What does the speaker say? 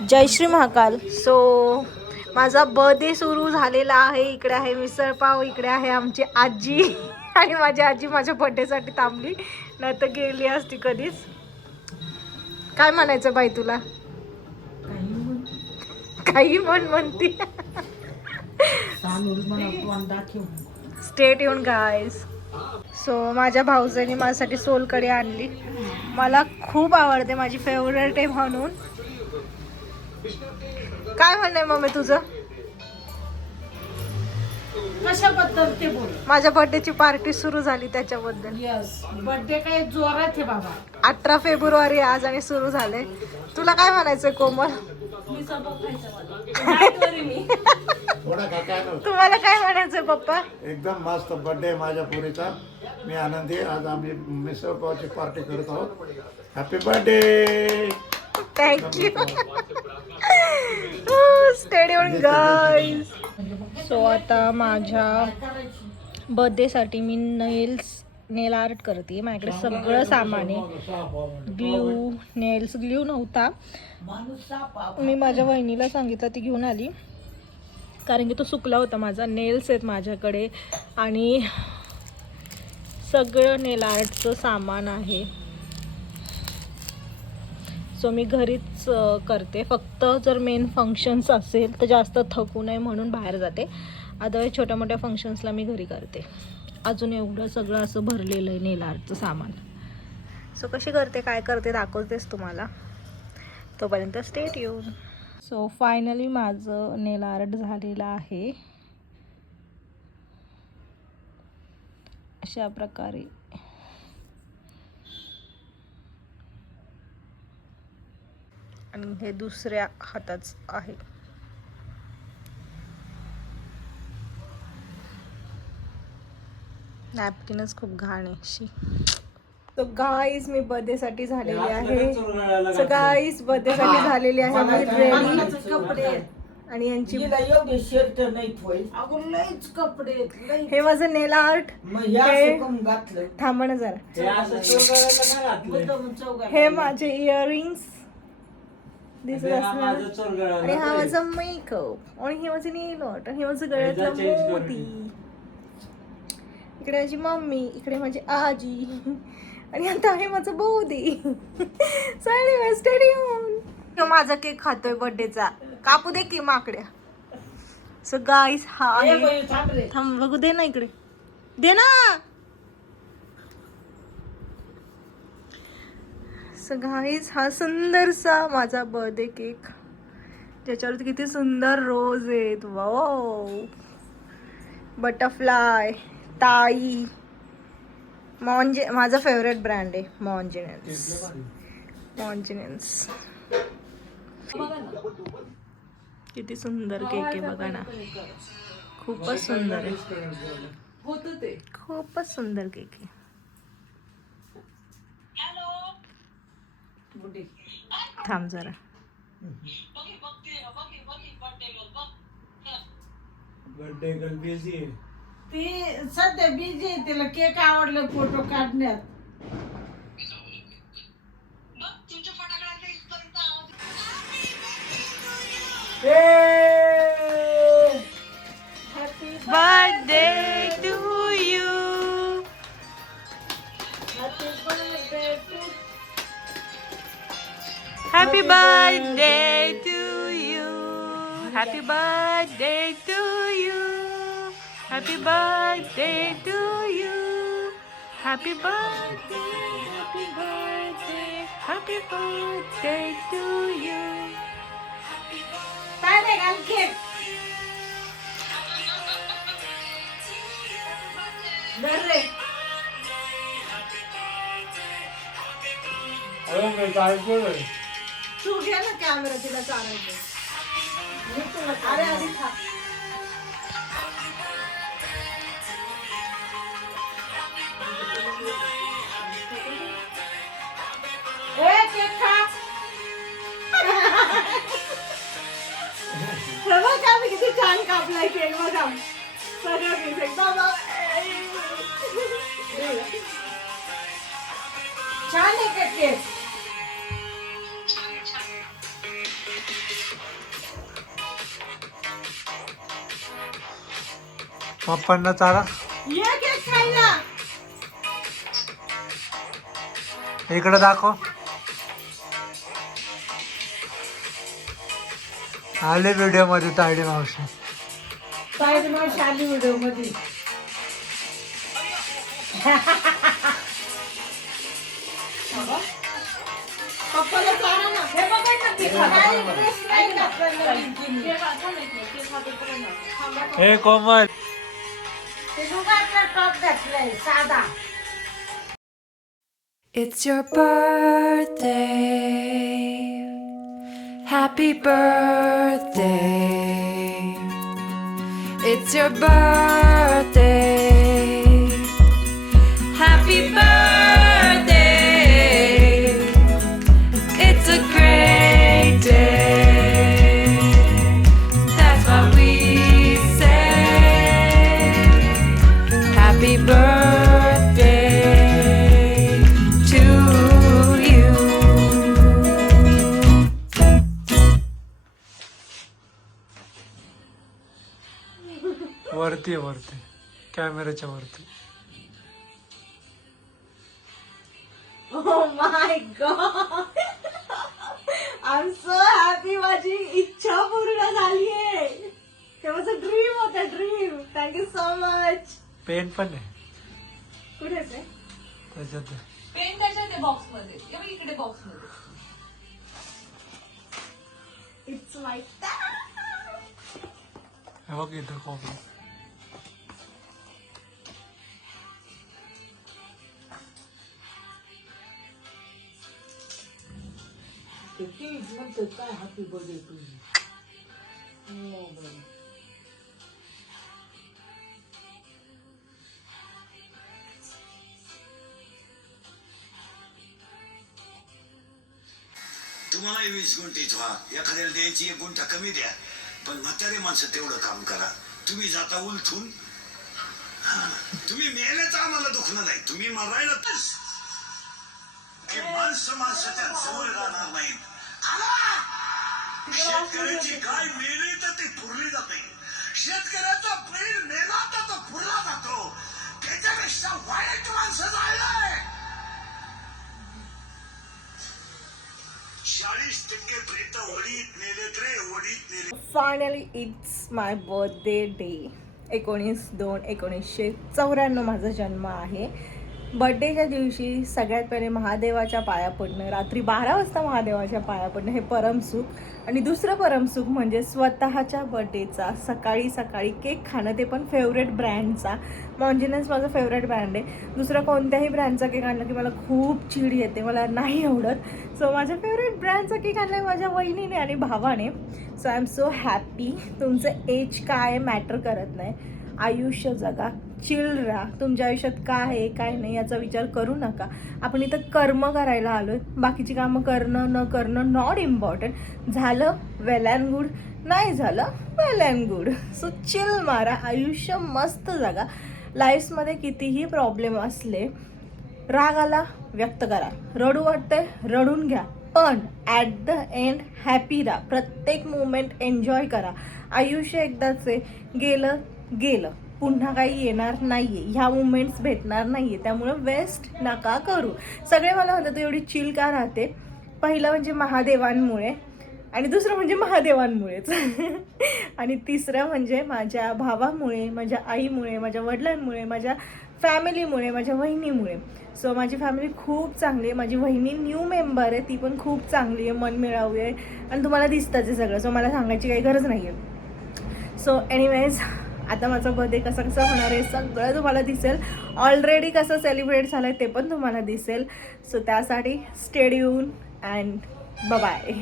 जय Shri Mahakal. So माझा birthday सुरू झालेला आहे. इकडे आहे मिसळपाव, इकडे आहे आमची आजी आणि माझी आजी माझ्या बर्थडेसाठी थांबली, नाही तर गेली असती कधीच. काय म्हणायचं बाई तुला? काही म्हणती. स्टेट येऊन गाईज. सो माझ्या भाऊजांनी माझ्यासाठी सोलकढी आणली. मला खूप आवडते, माझी फेवरेट आहे म्हणून. काय म्हणणं आहे मम्मी तुझं? कशाबद्दल ते बोल. माझ्या बर्थडेची पार्टी सुरू झाली त्याच्याबद्दल. यस, बर्थडे काय जोरात आहे बाबा. 18 फेब्रुवारी आज आणि सुरू झाले. तुला काय म्हणायचंय कोमल? तुम्हाला काय म्हणायचंय पप्पा? एकदम मस्त बर्थडे माझ्या पुरीचा. मी आनंदी. आज आम्ही मिसळ पावची पार्टी करत आहोत. Happy birthday. Thank you. Stadium guys. So आता माझ्या बर्थडेसाठी मी नेल आर्ट करते. माझ्याकडे सगळं सामान आहे. ग्लू, नेल्स ग्लू नव्हता. मी माझ्या वहिनीला सांगितलं, ती घेऊन आली, कारण की तो सुकला होता माझा. नेल्स आहेत माझ्याकडे आणि सगळं नेल आर्टचं सामान आहे. सो मी घरीच करते. फक्त जर मेन फंक्शन्स असेल तर जास्त थकू नये म्हणून बाहेर जाते. अदरवाईज छोट्या मोठ्या फंक्शन्सला मी घरी करते. अजून एवढं सगळं असं भरलेलं आहे नेल आर्टचं सामान. सो कशी करते, काय करते दाखवतेच तुम्हाला. तोपर्यंत स्टेट येऊन. सो फायनली माझं नेल आर्ट झालेलं आहे अशा प्रकारे. आणि हे दुसऱ्या हाताच आहे. नॅपकिनच खूप घाण आहे शी. सो गाईज मी बर्थडेसाठी झालेली आहे. सो गाईज बर्थडेसाठी झालेली आहे मी रेडी. कपडे आणि यांची एवढे शर्ट नाही होईल. अगं लईच कपडे, लईच. हे माझं नेल आर्ट. मग या सुकून घातलं. थांबा ना जरा. मुद्दाम चौघा. हे माझे इयरिंग्स दिसत असणार. आणि हा माझा मेकअप. आणि हे माझे नेल आर्ट. आणि हे माझं गळ्यातलं मोती. इकडे माझी मम्मी, इकडे माझी आजी, आणि आता आहे माझं बौदी. साडी स्टेडियम. माझा केक खातोय बर्थडेचा. कापू दे की माकड्या. सो गाईस हा आहे. थांब बघू दे ना, इकडे दे ना. सो गाईस हा सुंदरसा माझा बर्थडे केक, ज्याच्यावरती किती सुंदर रोज आहेत. वाव. बटरफ्लाय, ताई, मॉन्जे माझा फेवरेट ब्रँड आहे मॉन्जिनेन्स. किती सुंदर केक आहे बघा ना. खूपच सुंदर आहे. खूपच सुंदर केक आहे. थांब जरा. बर्थडे गर्ल बिझी आहे. ती सध्या बिझी आहे. तिला केक आवडलं फोटो काढण्यात. Happy birthday to you. Happy birthday to Happy birthday to you. Happy birthday to you. Happy birthday to you. Happy birthday, happy birthday, happy birthday to you. काय नाही घाल केक. धर रे. तू घे ना कॅमेरा, तिला चालायचं. अरे आधी खा. ए केक खा. हे बघ आम्ही किती छान कापलाय केक बघा. सगळं पीस एकदम छान आहे का केक. पप्पांना चारा ये केक खायला. इकडे दाखव. आले व्हिडिओ मध्ये तायडे मावशी. काय मावशी आली व्हिडिओ मध्ये. पप्पाला चारा ना. हे बघा ना ते खाली ड्रेस नाही घातला नवीन तिने. हे कोमल ते बघा आपला टॉप घातलाय साधा. It's your birthday. Happy birthday. It's your birthday. Happy birthday. It's a great day. That's what we say. Happy birthday to you. वरती आहे, वरती कॅमेऱ्याच्या वरती. Oh my god! I'm so happy. माझी इच्छा पूर्ण झाली आहे. It was a dream होता, dream. Thank you so much. Pen पण आहे कुठे आहे? त्याच्यात. पेन कशात आहे बॉक्स मध्ये? हे बघ इकडे बॉक्स मध्ये. It's like that. हे बघ इथं कॉफी. काय हॅपी बर्थडे टू यू. तुम्हालाही 20 गुंठीत व्हा, एखाद्याला द्यायची 1 गुंठा कमी द्या, पण म्हातारे माणसं तेवढं काम करा. तुम्ही जाता उलथून. तुम्ही मेल्याचं आम्हाला दुखणं नाही, तुम्ही मरायला की माणसं त्या जवळ राहणार नाहीत. शेतकऱ्याची गाय मेली तर ती पुरली जाते, शेतकऱ्याचा बैल मेला तर तो पुरला जातो. त्याच्यापेक्षा वाईट माणसं जायलाय. 40% प्रेत वडीत नेलेत रे, वडीत नेले. Finally it's my birthday day. 19/2/1994 माझा जन्म आहे. बर्थडेच्या दिवशी सगळ्यात पहिले महादेवाच्या पाया पडणं, रात्री 12 वाजता महादेवाच्या पाया पडणं हे परमसुख. आणि दुसरं परमसुख म्हणजे स्वतःच्या बर्थडेचा सकाळी सकाळी केक खाणं, ते पण फेवरेट ब्रँडचा. मॉन्जिनस माझा फेवरेट ब्रँड आहे. दुसरा कोणत्याही ब्रँडचा केक आणला की मला खूप चिड येते, मला नाही आवडत. सो माझ्या फेवरेट ब्रँडचा केक आणला आहे माझ्या वहिनीने आणि भावाने. So I am so happy. तुमचं एज काय मॅटर करत नाही. आयुष्य जगा, चिल राहा. तुमच्या आयुष्यात काय आहे काय नाही याचा विचार करू नका. आपण इथं कर्म करायला आलो आहे. बाकीची कामं करणं न करणं नॉट इम्पॉर्टंट. झालं वेल अँड गुड, नाही झालं वेल अँड गुड. सो चिल मारा, आयुष्य मस्त जगा. लाईफमध्ये कितीही प्रॉब्लेम असले, राग आला व्यक्त करा, रडू वाटतंय रडून घ्या, पण ॲट द एंड हॅपी राहा. प्रत्येक मोमेंट एन्जॉय करा. आयुष्य एकदाच आहे, गेलं गेलं, पुन्हा काही येणार नाही आहे. ह्या मुमेंट्स भेटणार नाही आहे, त्यामुळं वेस्ट नका करू. सगळे मला म्हणतात तू एवढी चिल का राहते. पहिलं म्हणजे महादेवांमुळे, आणि दुसरं म्हणजे महादेवांमुळेच आणि तिसरं म्हणजे माझ्या भावामुळे, माझ्या आईमुळे, माझ्या वडिलांमुळे, माझ्या फॅमिलीमुळे, माझ्या वहिनीमुळे. सो माझी फॅमिली खूप चांगली आहे. माझी वहिनी न्यू मेंबर आहे, ती पण खूप चांगली आहे, मनमिळावू आहे. आणि तुम्हाला दिसतंच आहे सगळं, सो मला सांगायची काही गरज नाही आहे. सो एनिवेज, आता माझा बर्थडे कसा होणार आहे सगळं तुम्हाला दिसेल. ऑलरेडी कसं सेलिब्रेट झालं आहे ते पण तुम्हाला दिसेल. सो त्यासाठी स्टे ट्यून अँड बाय.